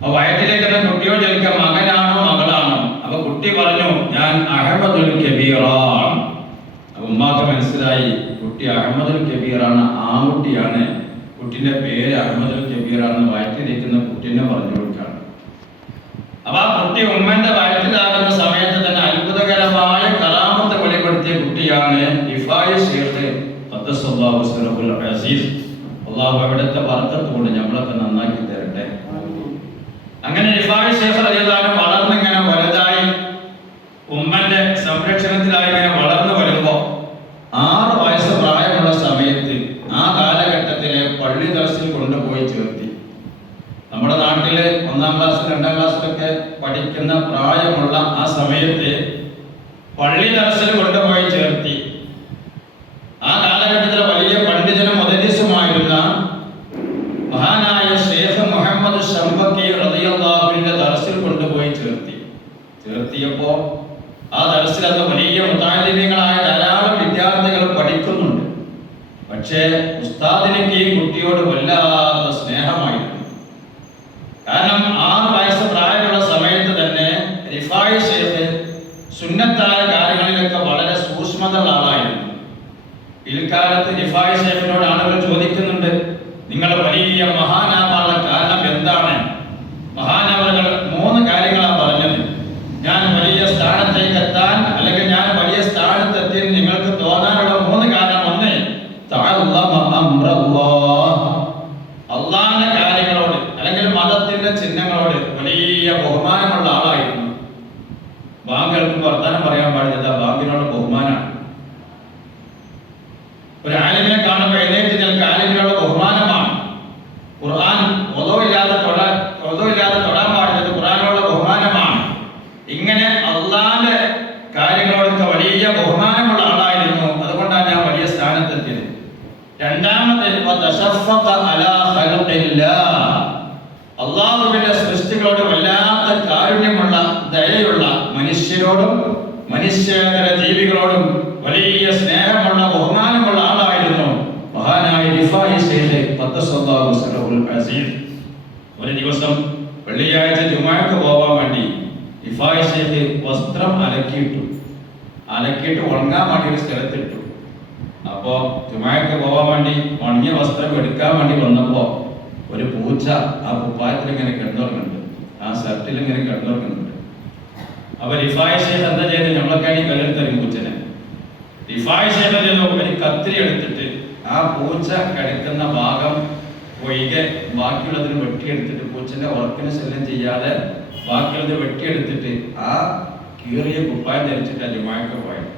അപ്പൊ വയറ്റിലേക്ക് തന്നെ കുട്ടിയോ ചോദിക്കാം മകനാണോ മകളാണോ? അപ്പൊ കുട്ടി പറഞ്ഞു ഞാൻ അഹമ്മദുൽ കബീറാണ്. ഉമ്മാക്ക് മനസ്സിലായി കുട്ടി അഹമ്മദുൽ കബീറാണ് ആൺകുട്ടിയാണ്. കുട്ടിന്റെ പേര് അഹമ്മദുൽ കബീറാണെന്ന് വയറ്റിലിരിക്കുന്ന കുട്ടിനെ പറഞ്ഞു കൊടുക്കാണ്. അപ്പൊ ആ കുട്ടി ഉമ്മന്റെ വയറ്റിലാകുന്ന സമയത്ത് തന്നെ അത്ഭുതകരമായ കലാമത്തെ വെളിപ്പെടുത്തിയ കുട്ടിയാണ് ഇഫായി സിറഹുൽ അസീസ്. അള്ളാഹു അവിടുത്തെ വർക്കത്തോട് നമ്മളൊക്കെ നന്നാക്കി അങ്ങനെ ഷേഖ് റളിയല്ലാഹു വളർന്നിങ്ങനെ വലുതായി ഉമ്മന്റെ സംരക്ഷണത്തിലായി ഇങ്ങനെ വളർന്നു വരുമ്പോ ആറ് വയസ്സ് പ്രായമുള്ള സമയത്ത് ആ കാലഘട്ടത്തിലെ പള്ളി ദർശനം കൊണ്ടുപോയി ചേർത്തി. നമ്മുടെ നാട്ടിൽ ഒന്നാം ക്ലാസ് രണ്ടാം ക്ലാസ്സിലൊക്കെ പഠിക്കുന്ന പ്രായമുള്ള ആ സമയത്ത് പള്ളി ദർശനം കൊണ്ടുപോയി ചേർത്തി. ആ കാലഘട്ടത്തിലെ വലിയ പണ്ഡിതനും മുദരിസുമായിരുന്ന മഹാനായ ഷേഖ് മുഹമ്മദ് ഷംബക്കി റളിയല്ലാഹുവിന്റെ ദർസിൽ കൊണ്ടുപോയി ചേർത്തി. ചേർത്തിയപ്പോ ആ അന്ന് വലിയ മുത്താലിമ്യങ്ങളായ ധാരാളം വിദ്യാർത്ഥികൾ പഠിക്കുന്നുണ്ട്. പക്ഷേ ഉസ്താദിനേക്ക് ഈ കുട്ടിയോട് വല്ലാത്ത സ്നേഹമായിരുന്നു. കാരണം ആറ് വയസ്സ് പ്രായമുള്ള സമയത്ത് തന്നെ റിഫായ് ഷേഖ് സുന്നത്തായ കാര്യങ്ങളിലൊക്കെ വളരെ സൂക്ഷ്മതയുള്ള ആളായിരുന്നു. പിൽക്കാലത്ത് റിഫായ് ഷെയ്ഖിനോട് ആളുകൾ ചോദിക്കുന്നുണ്ട് നിങ്ങൾ വലിയ മഹാനാവാനുള്ള കാരണം എന്താണ്? മഹാനവറുകൾ മൂന്ന് കാര്യങ്ങളാണ് പറഞ്ഞത് ഞാൻ വലിയ സ്ഥാനത്തേക്ക് എത്താൻ അല്ലെങ്കിൽ ഞാൻ വലിയ സ്ഥാനത്തെത്തി നിങ്ങൾക്ക് തോന്നാനുള്ള മൂന്ന് കാരണം ഒന്ന്. അള്ളാഹിന്റെ കാര്യങ്ങളോട് അല്ലെങ്കിൽ മതത്തിന്റെ ചിഹ്നങ്ങളോട് വലിയ ബഹുമാനമുള്ള ആളായിരുന്നു. ബാങ്കുകൾക്ക് വർത്താനം പറയാൻ പാടില്ല. ബാങ്കിനോട് ബഹുമാനാണ്. ഒരു ആലിമിനെ കാണുമ്പോൾ എഴുന്നേറ്റ് നിൽക്കുക ആലിമിനോട് അള്ളാഹുവിന്റെ സൃഷ്ടികളോട് വല്ലാത്ത കാരുണ്യമുള്ള ദയയുള്ള മനുഷ്യരോടും മനുഷ്യേതര ജീവികളോടും വലിയ സ്നേഹമുള്ള ബഹുമാനമുള്ള ആളായിരുന്നു മഹാനായ ഒരു ദിവസം വെള്ളിയാഴ്ച ജുമാക്ക് പോവാൻ വേണ്ടി റിഫായി വസ്ത്രം അലക്കിയിട്ടു. അലക്കിയിട്ട് ഉണങ്ങാൻ വേണ്ടി ഒരു സ്ഥലത്തിട്ടു. അപ്പോ ചുമയൊക്കെ പോവാൻ വേണ്ടി ഉണങ്ങിയ വസ്ത്രം എടുക്കാൻ വേണ്ടി വന്നപ്പോ ഒരു പൂച്ച ആ കുപ്പായത്തിൽ ഇങ്ങനെ കിടന്നുറങ്ങുന്നുണ്ട്. ആ ഷർട്ടിൽ ഇങ്ങനെ കിടന്നുറങ്ങുന്നുണ്ട്. അപ്പൊ റിഫായ് ഷേഖ് എന്താ ചെയ്തത്? കല്ലിൽ തരും പൂച്ചനെ. റിഫായ് ഷേഖ് ഒരു കത്തിരി എടുത്തിട്ട് ആ പൂച്ച കിടക്കുന്ന ഭാഗം ഒഴികെ ബാക്കിയുള്ളതിന് വെട്ടിയെടുത്തിട്ട് പൂച്ചന്റെ വർക്കിന് ശല്യം ചെയ്യാതെ ബാക്കിയുള്ളത് വെട്ടിയെടുത്തിട്ട് ആ കീറിയ കുപ്പായം ധരിച്ചിട്ട് ജുമാക്ക് പോയത്.